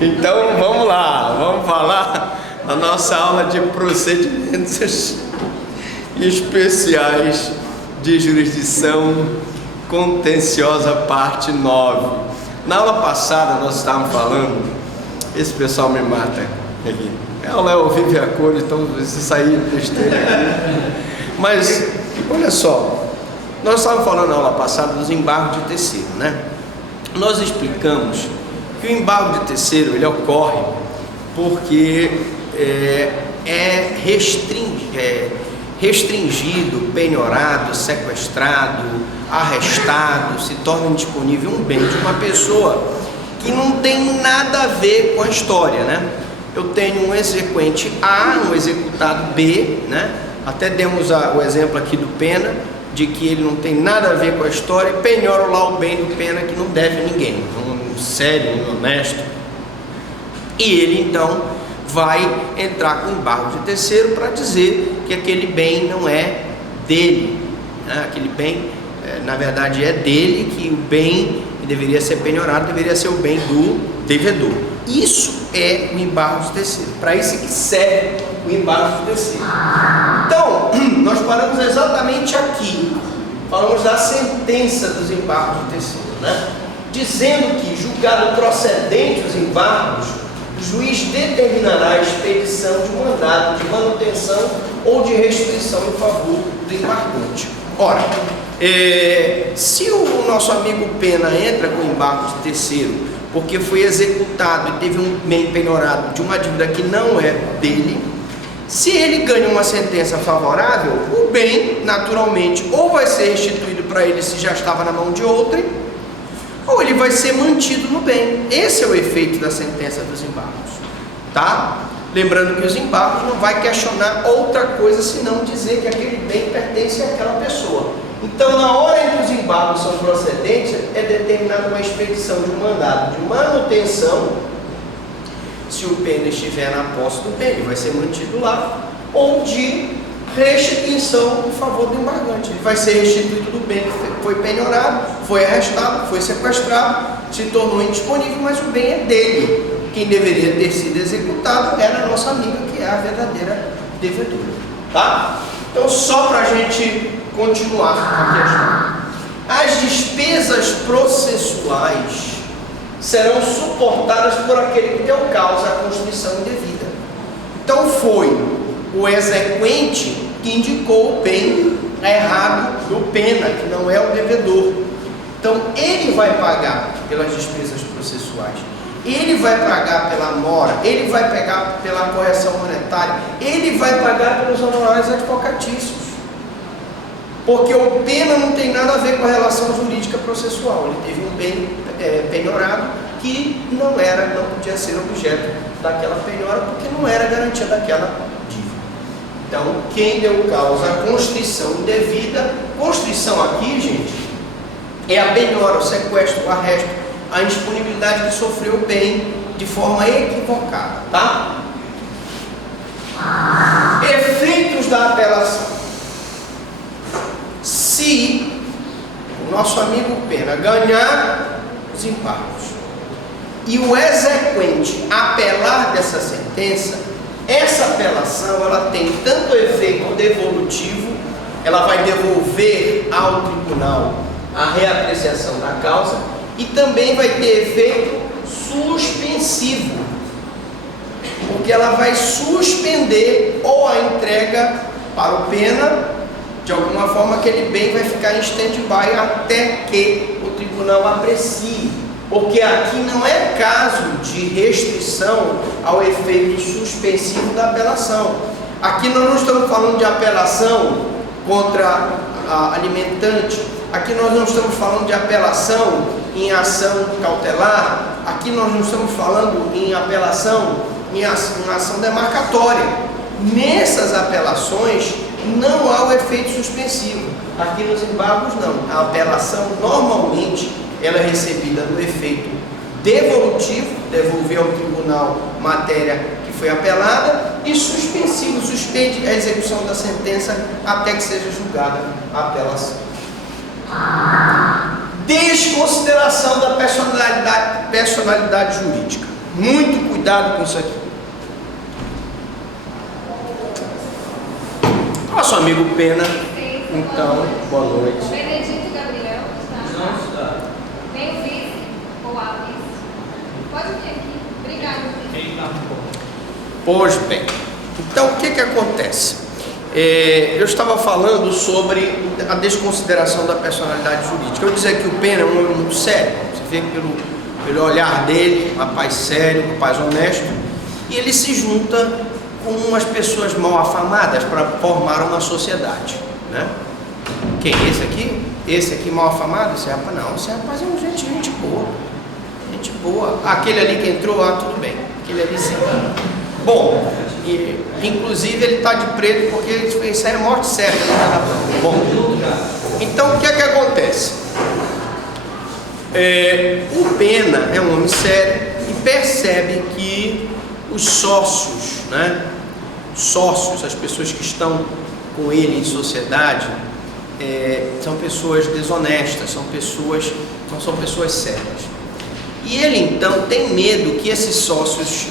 Então vamos lá, vamos falar na nossa aula de procedimentos especiais de jurisdição contenciosa, parte 9. Na aula passada nós estávamos falando, esse pessoal me mata aqui. A aula é ouvir a cor, então se sair besteira aqui. Mas olha só, nós estávamos falando na aula passada dos embargos de terceiro, né? Nós explicamos que o embargo de terceiro ele ocorre porque é restringido, penhorado, sequestrado, arrestado, se torna indisponível um bem de uma pessoa que não tem nada a ver com a história, né? Eu tenho um exequente A, um executado B, né? Até demos o exemplo aqui do Pena, de que ele não tem nada a ver com a história, e penhora lá o bem do Pena que não deve a ninguém, um sério, um honesto. E ele então vai entrar com embargo de terceiro para dizer que aquele bem não é dele, né? Aquele bem, na verdade, é dele, que o bem que deveria ser penhorado deveria ser o bem do devedor. Isso é o embargo de terceiro, para isso que serve o embargo de terceiro. Então, nós paramos exatamente aqui, falamos da sentença dos embargos de terceiro, né? Dizendo que, julgado procedente os embargos, o juiz determinará a expedição de um mandado de manutenção ou de restituição em favor do embargante. Ora, se o nosso amigo Pena entra com embargo de terceiro porque foi executado e teve um bem penhorado de uma dívida que não é dele, se ele ganha uma sentença favorável, o bem, naturalmente, ou vai ser restituído para ele se já estava na mão de outrem, ou ele vai ser mantido no bem. Esse é o efeito da sentença dos embargos, tá? Lembrando que os embargos não vai questionar outra coisa senão dizer que aquele bem pertence àquela pessoa. Então, na hora em que os embargos são procedentes, é determinada uma expedição de um mandado de manutenção. Se o Pena estiver na posse do bem, ele vai ser mantido lá, ou de restituição em favor do embargante. Ele vai ser restituído do bem que foi penhorado, foi arrestado, foi sequestrado, se tornou indisponível, mas o bem é dele. Quem deveria ter sido executado era a nossa amiga, que é a verdadeira devedora, tá? Então, só para a gente continuar a questão. As despesas processuais serão suportadas por aquele que deu causa à constituição indevida. Então foi o exequente que indicou o bem errado do Pena, que não é o devedor. Então ele vai pagar pelas despesas processuais, ele vai pagar pela mora, ele vai pagar pela correção monetária, ele vai pagar pelos honorários advocatícios. Porque o Pena não tem nada a ver com a relação jurídica processual. Ele teve um bem penhorado que não podia ser objeto daquela penhora, porque não era garantia daquela dívida. Então, quem deu causa à constrição indevida, constrição aqui, gente, é a penhora, o sequestro, o arresto, a indisponibilidade que sofreu o bem de forma equivocada, tá? Efeitos da apelação. Se o nosso amigo Pena ganhar os embargos e o exequente apelar dessa sentença, essa apelação ela tem tanto efeito devolutivo, ela vai devolver ao tribunal a reapreciação da causa, e também vai ter efeito suspensivo, porque ela vai suspender ou a entrega para o Pena. De alguma forma, aquele bem vai ficar em stand-by até que o tribunal aprecie. Porque aqui não é caso de restrição ao efeito suspensivo da apelação. Aqui nós não estamos falando de apelação contra a alimentante. Aqui nós não estamos falando de apelação em ação cautelar. Aqui nós não estamos falando em apelação em ação demarcatória. Nessas apelações não há o efeito suspensivo. Aqui nos embargos não. A apelação normalmente ela é recebida no efeito devolutivo, devolver ao tribunal matéria que foi apelada, e suspensivo, suspende a execução da sentença até que seja julgada a apelação. Desconsideração da personalidade jurídica. Muito cuidado com isso aqui. Nosso amigo Pena, então, boa noite. Benedito Gabriel, está? Vem o vice ou a vice? Pode vir aqui. Obrigado. Pois bem, então o que acontece? Eu estava falando sobre a desconsideração da personalidade jurídica. Eu dizia que o Pena é um homem muito sério. Você vê pelo olhar dele, um rapaz sério, um rapaz honesto, e ele se junta com umas pessoas mal afamadas para formar uma sociedade, né? Quem? Esse aqui? Esse aqui mal afamado? Esse rapaz não, esse rapaz é um gente boa. Gente boa. Aquele ali que entrou, tudo bem. Aquele ali sim. Bom, inclusive ele está de preto porque isso aí é morte certa. Bom, então o que acontece? O Pena é um homem sério e percebe que os sócios, né? Sócios, as pessoas que estão com ele em sociedade, são pessoas desonestas, não são pessoas sérias. E ele então tem medo que esses sócios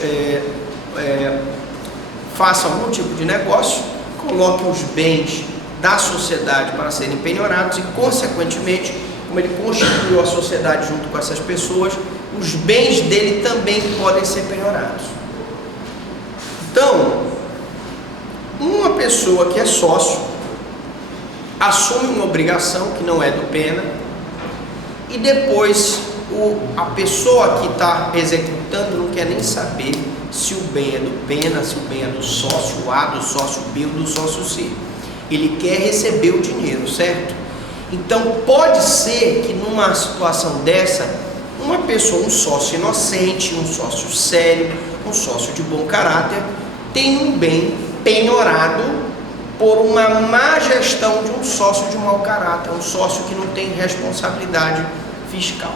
façam algum tipo de negócio, coloquem os bens da sociedade para serem penhorados e, consequentemente, como ele constituiu a sociedade junto com essas pessoas, os bens dele também podem ser penhorados. Então, uma pessoa que é sócio assume uma obrigação que não é do Pena e depois a pessoa que está executando não quer nem saber se o bem é do Pena, se o bem é do sócio A, do sócio B ou do sócio C. Ele quer receber o dinheiro, certo? Então pode ser que numa situação dessa, uma pessoa, um sócio inocente, um sócio sério, um sócio de bom caráter, tem um bem penhorado por uma má gestão de um sócio de mau caráter, um sócio que não tem responsabilidade fiscal.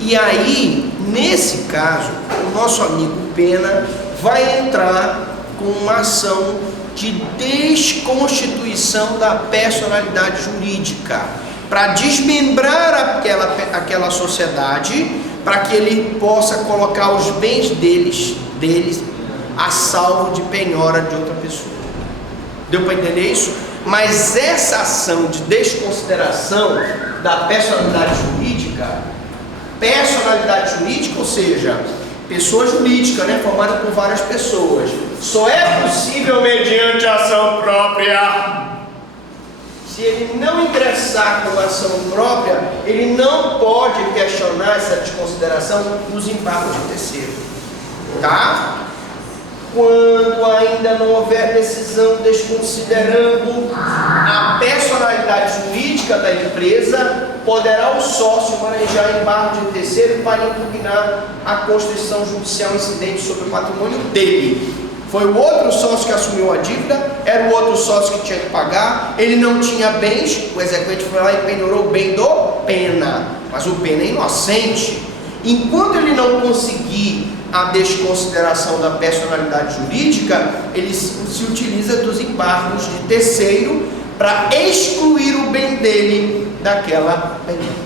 E aí, nesse caso, o nosso amigo Pena vai entrar com uma ação de desconstituição da personalidade jurídica, para desmembrar aquela sociedade, para que ele possa colocar os bens deles a salvo de penhora de outra pessoa. Deu para entender isso? Mas essa ação de desconsideração da personalidade jurídica, ou seja, pessoa jurídica, né, formada por várias pessoas, só é possível mediante ação própria. Se ele não ingressar com ação própria, ele não pode questionar essa desconsideração nos embargos de terceiro, tá? Quando ainda não houver decisão desconsiderando a personalidade jurídica da empresa, poderá o sócio manejar embargo de terceiro para impugnar a constituição judicial incidente sobre o patrimônio dele. Foi o outro sócio que assumiu a dívida, era o outro sócio que tinha que pagar, ele não tinha bens, o exequente foi lá e penhorou o bem do Pena, mas o Pena é inocente. Enquanto ele não conseguir a desconsideração da personalidade jurídica, ele se utiliza dos embargos de terceiro para excluir o bem dele daquela penhora.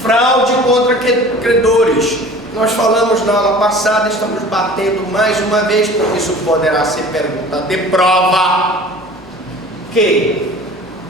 Fraude contra credores. Nós falamos na aula passada, estamos batendo mais uma vez, porque isso poderá ser pergunta de prova, que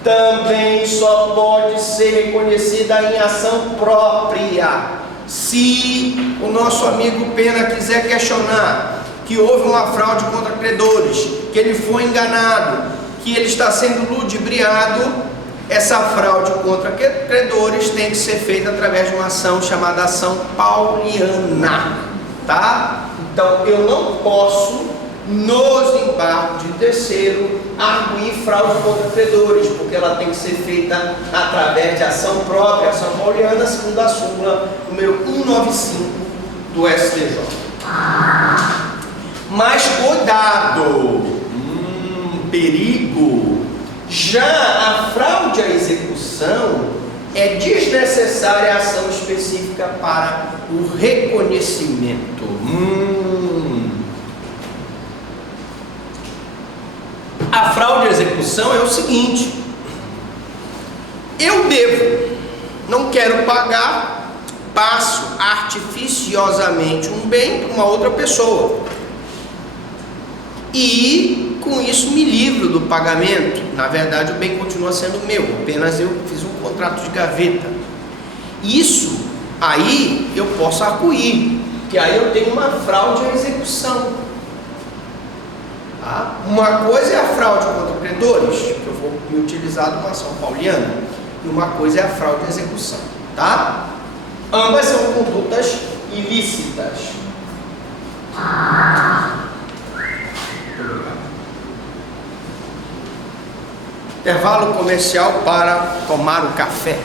também só pode ser reconhecida em ação própria. Se o nosso amigo Pena quiser questionar que houve uma fraude contra credores, que ele foi enganado, que ele está sendo ludibriado, essa fraude contra credores tem que ser feita através de uma ação chamada ação pauliana, tá? Então eu não posso, nos embargos de terceiro, arguir fraude contra credores, porque ela tem que ser feita através de ação própria, ação pauliana, segundo a súmula número 195 do STJ. Mas cuidado, perigo. Já a fraude à execução é desnecessária a ação específica para o reconhecimento. A fraude à execução é o seguinte: eu devo, não quero pagar, passo artificiosamente um bem para uma outra pessoa. E com isso me livro do pagamento. Na verdade, o bem continua sendo meu, apenas eu fiz um contrato de gaveta. Isso aí eu posso acuir, que aí eu tenho uma fraude à execução. Tá? Uma coisa é a fraude contra credores, que eu vou me utilizar de uma ação pauliana, e uma coisa é a fraude à execução. Tá? Ambas são condutas ilícitas. Intervalo comercial para tomar o café.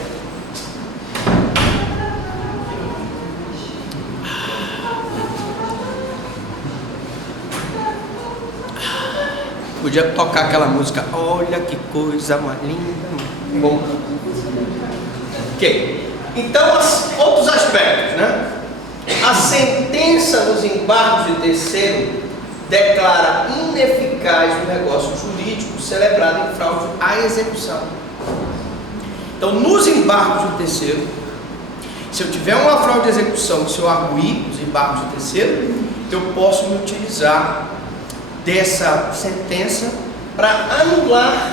Podia tocar aquela música, olha que coisa mais linda. Bom. Ok. Então, outros aspectos, né? A sentença nos embargos de terceiro declara ineficaz o negócio jurídico celebrado em fraude à execução. Então, nos embargos de terceiro, se eu tiver uma fraude de execução, se eu arguir os embargos de terceiro, eu posso me utilizar dessa sentença para anular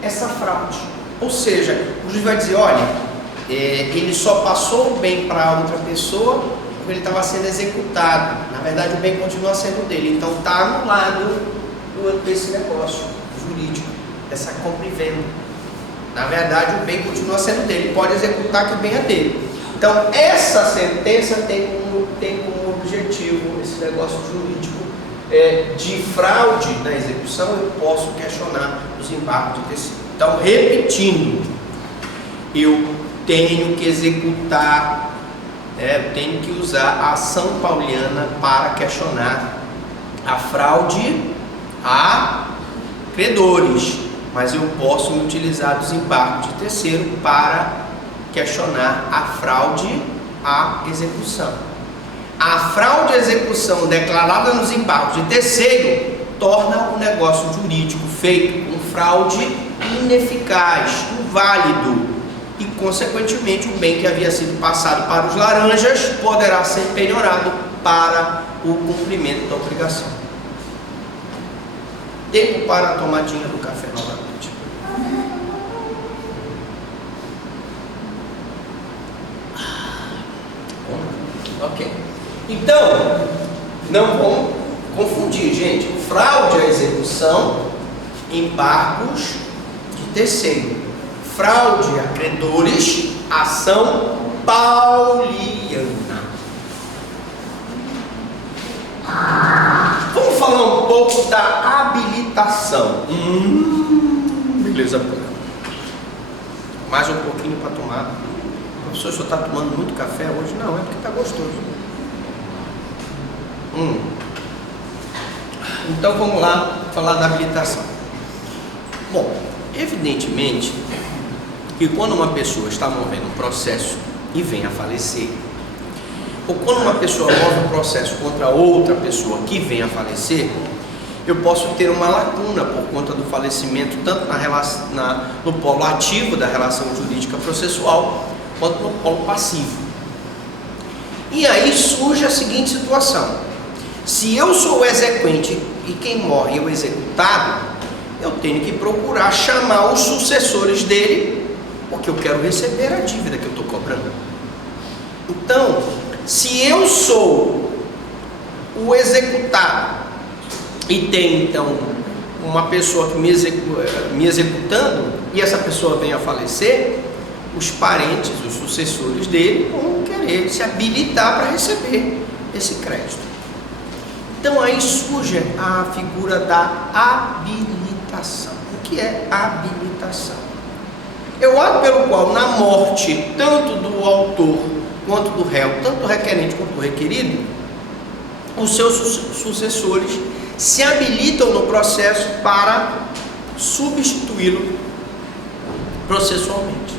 essa fraude. Ou seja, o juiz vai dizer, olha, ele só passou o bem para outra pessoa porque ele estava sendo executado. Na verdade, o bem continua sendo dele. Então, está anulado esse negócio jurídico, essa compra e venda. Na verdade, o bem continua sendo dele. Ele pode executar que o bem é dele. Então, essa sentença tem como objetivo esse negócio jurídico de fraude na execução. Eu posso questionar os embargos de terceiro. Então, repetindo, eu tenho que executar, tenho que usar a ação pauliana para questionar a fraude a credores, mas eu posso me utilizar dos embargos de terceiro para questionar a fraude à execução. A fraude à execução declarada nos embargos de terceiro torna o negócio jurídico feito com fraude ineficaz, inválido, e consequentemente o bem que havia sido passado para os laranjas poderá ser penhorado para o cumprimento da obrigação. Tempo para a tomadinha do café novamente. Ok. Então, não vamos confundir, gente. Fraude à execução, embargos de terceiro. Fraude a credores, ação pauliana. Vamos falar um pouco da habilitação. Beleza pura. Mais um pouquinho para tomar. O professor só está tomando muito café hoje? Não, é porque está gostoso. Então vamos lá falar da habilitação. Bom, evidentemente que quando uma pessoa está movendo um processo e vem a falecer, ou quando uma pessoa move um processo contra outra pessoa que vem a falecer, eu posso ter uma lacuna por conta do falecimento, tanto no polo ativo da relação jurídica processual, quanto no polo passivo. E aí surge a seguinte situação: se eu sou o exequente e quem morre é o executado, eu tenho que procurar chamar os sucessores dele, porque eu quero receber a dívida que eu estou cobrando. Então, se eu sou o executado e tem então uma pessoa que me executando e essa pessoa vem a falecer, os parentes, os sucessores dele vão querer se habilitar para receber esse crédito. Então aí surge a figura da habilitação. O que é habilitação? É o ato pelo qual, na morte tanto do autor quanto do réu, tanto do requerente quanto do requerido, os seus sucessores se habilitam no processo para substituí-lo processualmente.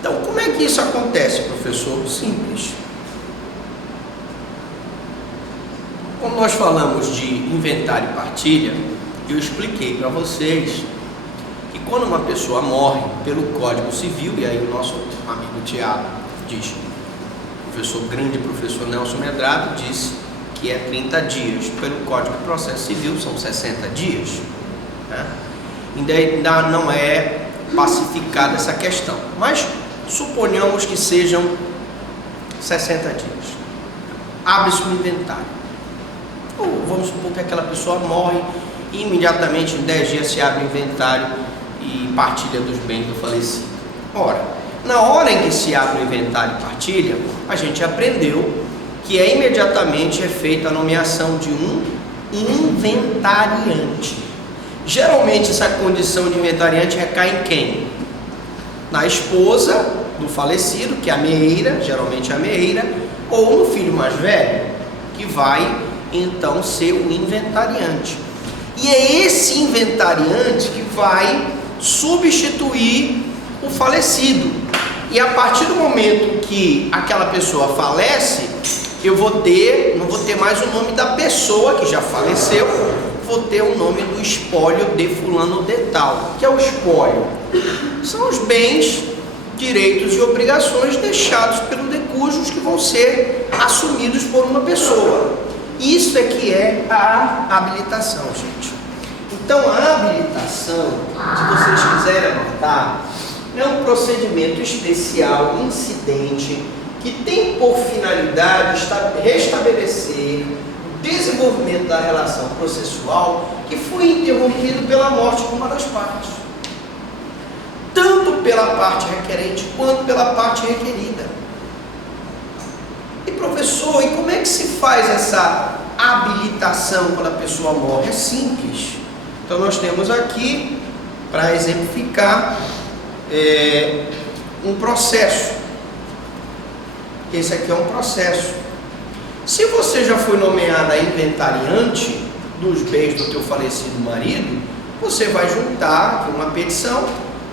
Então, como é que isso acontece, professor? Simples. Quando nós falamos de inventário e partilha, eu expliquei para vocês que quando uma pessoa morre pelo Código Civil, e aí o nosso amigo Tiago diz, professor, grande professor Nelson Medrado, disse que é 30 dias. Pelo Código de Processo Civil são 60 dias. Né? Ainda não é pacificada essa questão, mas suponhamos que sejam 60 dias. Abre-se um inventário. Ou vamos supor que aquela pessoa morre e imediatamente em 10 dias se abre o inventário e partilha dos bens do falecido. Ora, na hora em que se abre o inventário e partilha, a gente aprendeu que imediatamente é feita a nomeação de um inventariante. Geralmente essa condição de inventariante recai em quem? Na esposa do falecido, que é a meeira, geralmente a meeira, ou no filho mais velho, que vai então ser o inventariante. E é esse inventariante que vai substituir o falecido. E a partir do momento que aquela pessoa falece, eu não vou ter mais o nome da pessoa que já faleceu, vou ter o nome do espólio de fulano de tal. Que é o espólio? São os bens, direitos e obrigações deixados pelo decujus que vão ser assumidos por uma pessoa. Isso é que é a habilitação, gente. Então a habilitação, se vocês quiserem anotar, é um procedimento especial, incidente, que tem por finalidade restabelecer o desenvolvimento da relação processual que foi interrompido pela morte de uma das partes, tanto pela parte requerente quanto pela parte requerida. E professor, e como é que se faz essa habilitação quando a pessoa morre? É simples. Então nós temos aqui, para exemplificar, um processo. Esse aqui é um processo. Se você já foi nomeada inventariante dos bens do teu falecido marido, você vai juntar aqui uma petição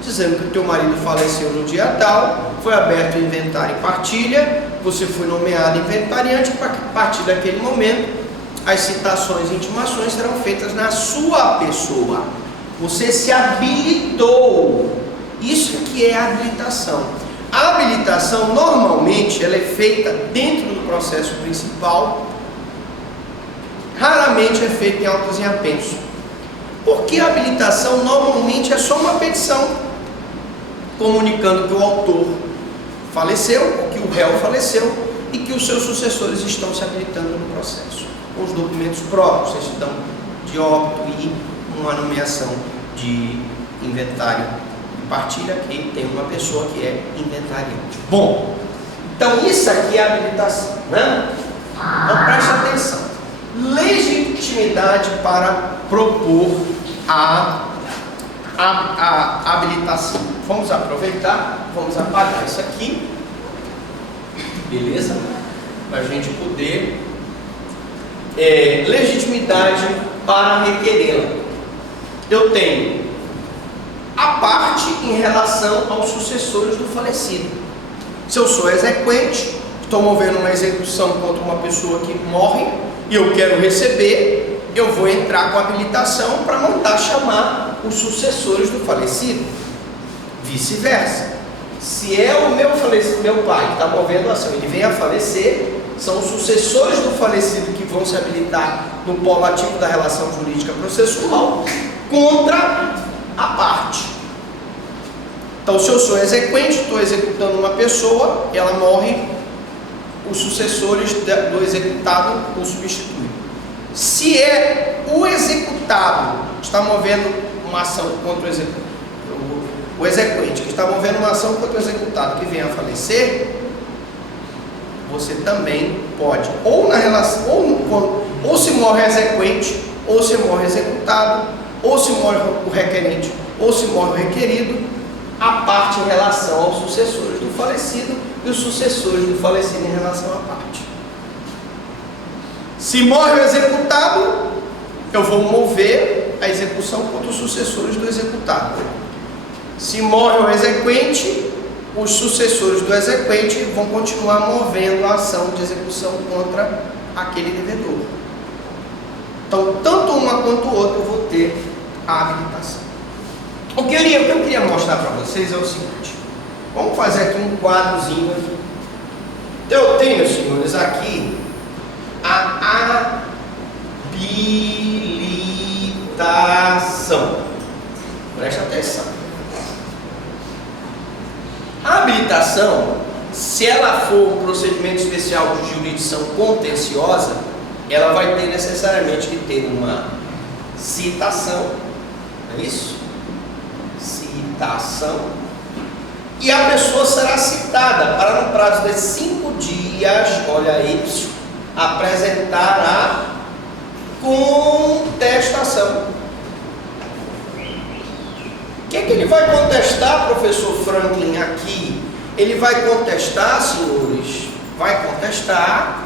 dizendo que o teu marido faleceu no dia tal, foi aberto o inventário e partilha, você foi nomeado inventariante, a partir daquele momento as citações e intimações serão feitas na sua pessoa. Você se habilitou. Isso que é a habilitação. A habilitação, normalmente, ela é feita dentro do processo principal, raramente é feita em autos em apenso. Porque a habilitação, normalmente, é só uma petição, comunicando que o autor faleceu, ou que o réu faleceu, e que os seus sucessores estão se habilitando no processo, com os documentos próprios, certidão de óbito e uma nomeação de inventário e partilha, que tem uma pessoa que é inventariante. Bom, então isso aqui é a habilitação, né? Então preste atenção. Legitimidade para propor a habilitação. Vamos aproveitar, vamos apagar isso aqui, beleza? Para a gente poder legitimidade para requerê-la. Eu tenho a parte em relação aos sucessores do falecido. Se eu sou exequente, estou movendo uma execução contra uma pessoa que morre e eu quero receber, eu vou entrar com habilitação para mandar chamar os sucessores do falecido. Vice-versa. Se é o meu pai que está movendo a ação, ele vem a falecer, são os sucessores do falecido que vão se habilitar no polo ativo da relação jurídica processual contra a parte. Então, se eu sou exequente, estou executando uma pessoa, ela morre, os sucessores do executado o substituem. Se é o executado que está movendo uma ação contra o executado, o exequente que está movendo uma ação contra o executado que vem a falecer, você também pode, ou na relação, ou se morre exequente, ou se morre executado, ou se morre o requerente, ou se morre o requerido, a parte em relação aos sucessores do falecido e os sucessores do falecido em relação à parte. Se morre o executado, eu vou mover a execução contra os sucessores do executado. Se morre o exequente, os sucessores do exequente vão continuar movendo a ação de execução contra aquele devedor. Então, tanto uma quanto outra eu vou ter a habilitação. O que eu queria mostrar para vocês é o seguinte. Vamos fazer aqui um quadrozinho aqui. Então eu tenho, senhores, aqui a habilitação. Presta atenção. A habilitação, se ela for um procedimento especial de jurisdição contenciosa, ela vai ter necessariamente que ter uma citação, não é isso? Citação. E a pessoa será citada para, no prazo de 5 dias, olha aí, apresentar a contestação. O que é que ele vai contestar, professor Franklin, aqui? Ele vai contestar, senhores, vai contestar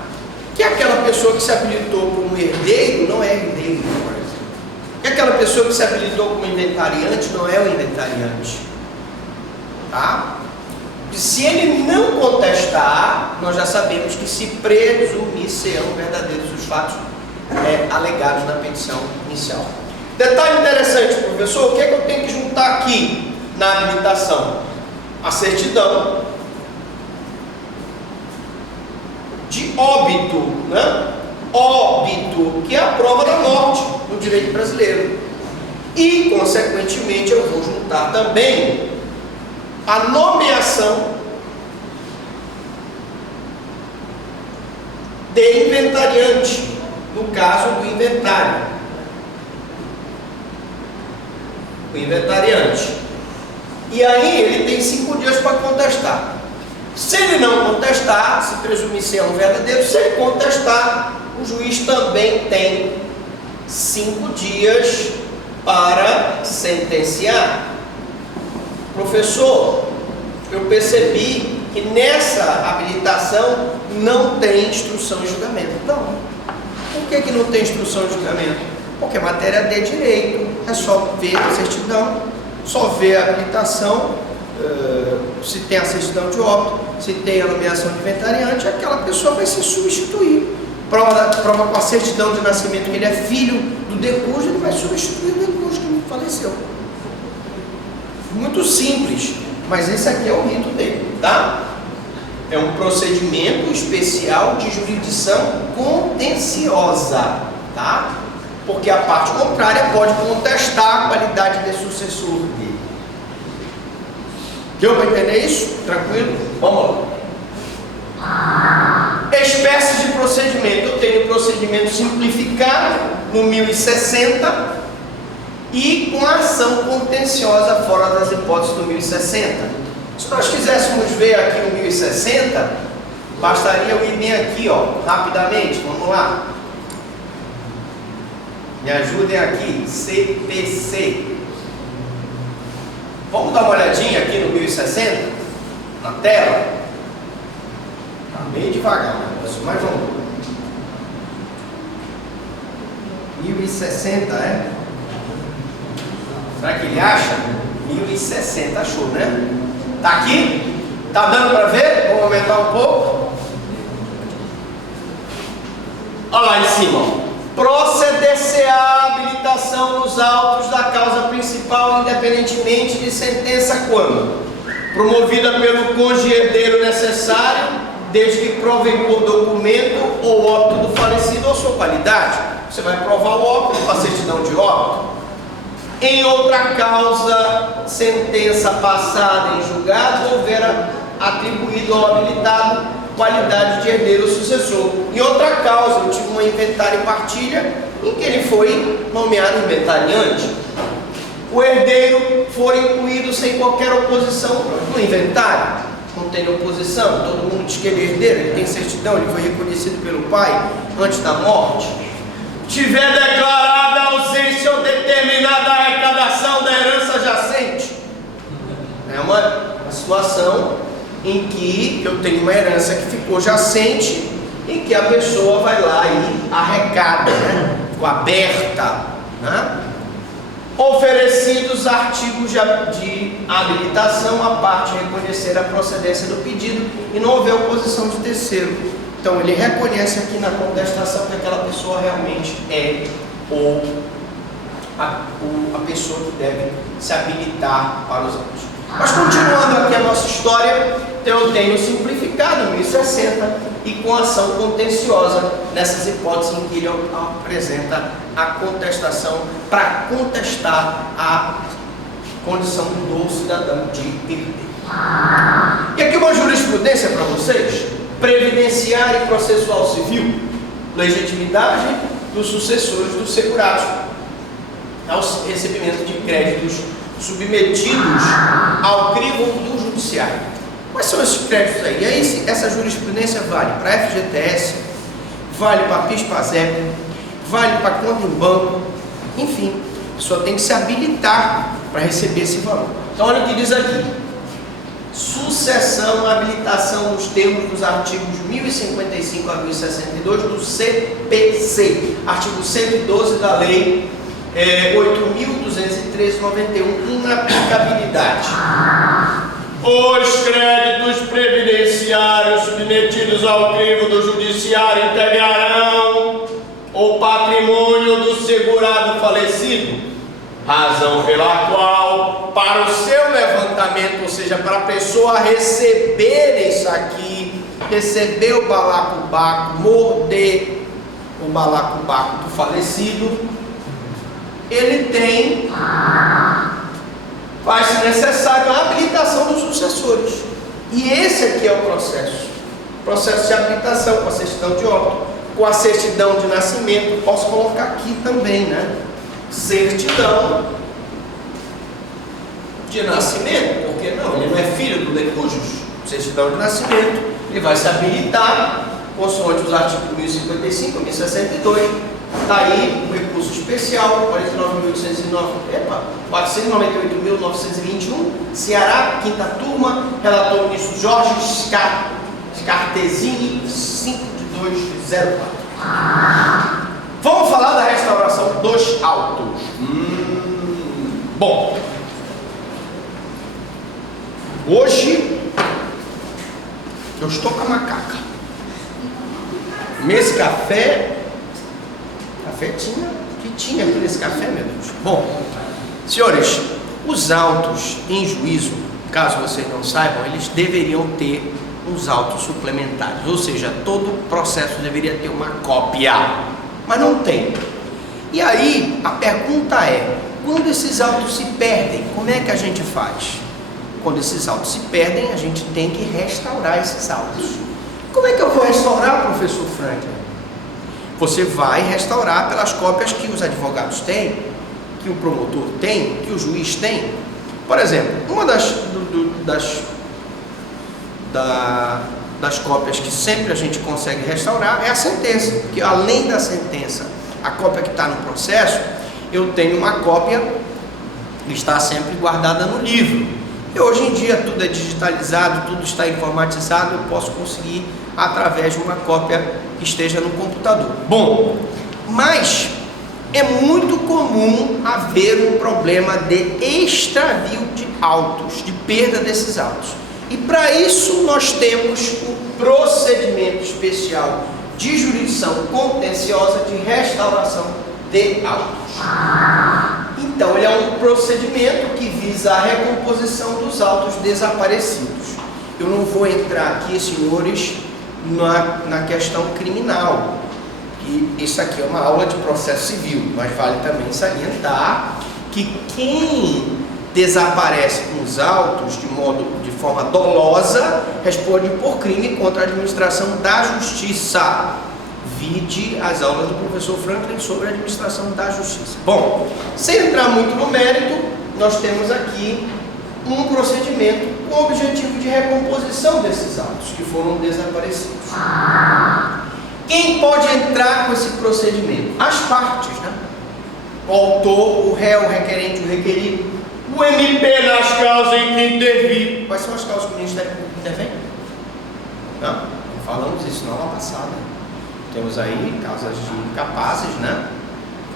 que aquela pessoa que se habilitou como herdeiro não é herdeiro, por exemplo. Que aquela pessoa que se habilitou como inventariante não é o inventariante. Tá? E se ele não contestar, nós já sabemos que se presumir serão verdadeiros os fatos alegados na petição inicial. Detalhe interessante, professor, o que é que eu tenho que juntar aqui na habilitação? A certidão de óbito, né? Óbito, que é a prova da morte no direito brasileiro. E, consequentemente, eu vou juntar também a nomeação de inventariante, no caso do inventário. O inventariante. E aí ele tem 5 dias para contestar. Se ele não contestar, se presumir ser um verdadeiro, se ele contestar, o juiz também tem 5 dias para sentenciar. Professor, eu percebi que nessa habilitação não tem instrução de julgamento. Não. Por que não tem instrução de julgamento? Porque a matéria de direito, é só ver a certidão, só ver a habilitação, se tem a certidão de óbito, se tem a nomeação de inventariante, aquela pessoa vai se substituir. Prova com a certidão de nascimento que ele é filho do decurso, ele vai substituir o decurso que faleceu. Muito simples, mas esse aqui é o rito dele, tá? É um procedimento especial de jurisdição contenciosa, tá? Porque a parte contrária pode contestar a qualidade de sucessor dele. Deu para entender isso? Tranquilo? Vamos lá. Espécies de procedimento. Eu tenho procedimento simplificado no 1060 e com ação contenciosa fora das hipóteses do 1060. Se nós quiséssemos ver aqui o 1060, bastaria eu ir bem aqui, ó, rapidamente. Vamos lá. Me ajudem aqui, CPC. Vamos dar uma olhadinha aqui no 1060, na tela. Está meio devagar, mas vamos. 1060, é? Será que ele acha? 1060, achou, né? Tá aqui? Tá dando para ver? Vamos aumentar um pouco. Olha lá em cima, ó. Proceder-se-á a habilitação nos autos da causa principal, independentemente de sentença quando? Promovida pelo cônjuge herdeiro necessário, desde que provem por documento ou óbito do falecido ou sua qualidade. Você vai provar o óbito com a certidão de óbito. Em outra causa, sentença passada em julgado, houver atribuído ao habilitado qualidade de herdeiro ou sucessor. Em outra causa, eu tive uma inventário e partilha em que ele foi nomeado inventariante. O herdeiro for incluído sem qualquer oposição no inventário. Não tem oposição, todo mundo diz que ele é herdeiro, ele tem certidão, ele foi reconhecido pelo pai antes da morte. Tiver declarada a ausência ou determinada arrecadação da herança jacente. É uma situação em que eu tenho uma herança que ficou jacente e que a pessoa vai lá e arrecada, né? Ficou aberta, né? Oferecidos artigos de habilitação, a parte reconhecer a procedência do pedido e não houver oposição de terceiro. Então ele reconhece aqui na contestação que aquela pessoa realmente é a pessoa que deve se habilitar para os autos. Mas continuando aqui a nossa história, então eu tenho simplificado publicado em 1060 e com ação contenciosa nessas hipóteses em que ele apresenta a contestação para contestar a condição do cidadão de herdeiro. E aqui uma jurisprudência para vocês: previdenciária e processual civil, legitimidade dos sucessores dos segurados ao recebimento de créditos submetidos ao crivo do judiciário. Quais são esses créditos aí? E aí essa jurisprudência vale para FGTS, vale para PIS/PASEP, vale para conta em banco, enfim, a pessoa tem que se habilitar para receber esse valor. Então olha o que diz aqui: sucessão, habilitação nos termos dos artigos 1055 a 1062 do CPC, artigo 112 da lei 8.213/91, inaplicabilidade. Os créditos previdenciários submetidos ao crivo do judiciário integrarão o patrimônio do segurado falecido, razão pela qual, para o seu levantamento, ou seja, para a pessoa receber isso aqui, receber o balacobaco, morder o balacobaco do falecido, ele vai-se necessário a habilitação dos sucessores. E esse aqui é o processo de habilitação, com a certidão de óbito, com a certidão de nascimento. Posso colocar aqui também, né? Certidão de nascimento, porque não? Ele não é filho do decujus. Certidão de nascimento, ele vai se habilitar consoante os artigos 1055 e 1062. Está aí um recurso especial, 498.921, Ceará, quinta turma, relator ministro Jorge Scartesini, 5/2/04. Vamos falar da restauração dos autos. Bom, hoje eu estou com a macaca. Nesse café tinha aqui nesse café, meu Deus. Bom, senhores, os autos em juízo, caso vocês não saibam, eles deveriam ter uns autos suplementares, ou seja, todo processo deveria ter uma cópia, mas não tem. E aí a pergunta é: quando esses autos se perdem, como é que a gente faz? Quando esses autos se perdem, a gente tem que restaurar esses autos. Como é que eu vou restaurar, professor Franklin? Você vai restaurar pelas cópias que os advogados têm, que o promotor tem, que o juiz tem. Por exemplo, uma das cópias que sempre a gente consegue restaurar é a sentença, porque além da sentença, a cópia que está no processo, eu tenho uma cópia que está sempre guardada no livro. E hoje em dia tudo é digitalizado, tudo está informatizado, eu posso conseguir através de uma cópia que esteja no computador. Bom, mas é muito comum haver um problema de extravio de autos, de perda desses autos. E para isso nós temos o procedimento especial de jurisdição contenciosa de restauração de autos. Então ele é um procedimento que visa a recomposição dos autos desaparecidos. Eu não vou entrar aqui, senhores, na questão criminal, que isso aqui é uma aula de processo civil, mas vale também salientar que quem desaparece com os autos de forma dolosa responde por crime contra a administração da justiça. Vide as aulas do professor Franklin sobre a administração da justiça. Bom, sem entrar muito no mérito, nós temos aqui um procedimento com o objetivo de recomposição desses autos que foram desaparecidos. Quem pode entrar com esse procedimento? As partes, né? O autor, o réu, o requerente, o requerido, o MP nas causas em que intervir. Quais são as causas que o Ministério Público intervém? Não falamos isso na aula passada. Temos aí causas de incapazes, né?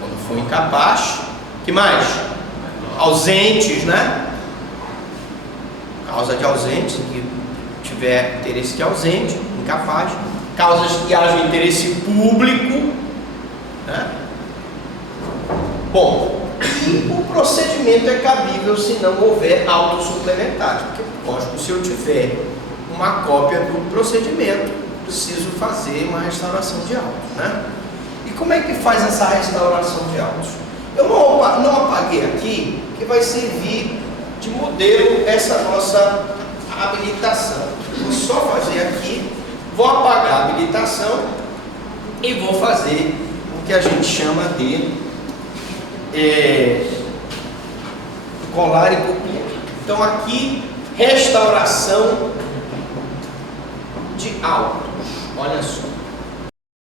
Quando for incapaz, que mais? Ausentes, né? Causa de ausente, que tiver interesse de ausente, incapaz. Causas que haja interesse público, né? Bom, e o procedimento é cabível se não houver autos suplementares. Porque, lógico, se eu tiver uma cópia do procedimento, preciso fazer uma restauração de autos, né? E como é que faz essa restauração de autos? Eu não apaguei aqui, que vai servir de modelo essa nossa habilitação. Vou só fazer aqui, vou apagar a habilitação e vou fazer o que a gente chama de colar e copiar. Então aqui, restauração de autos. Olha só.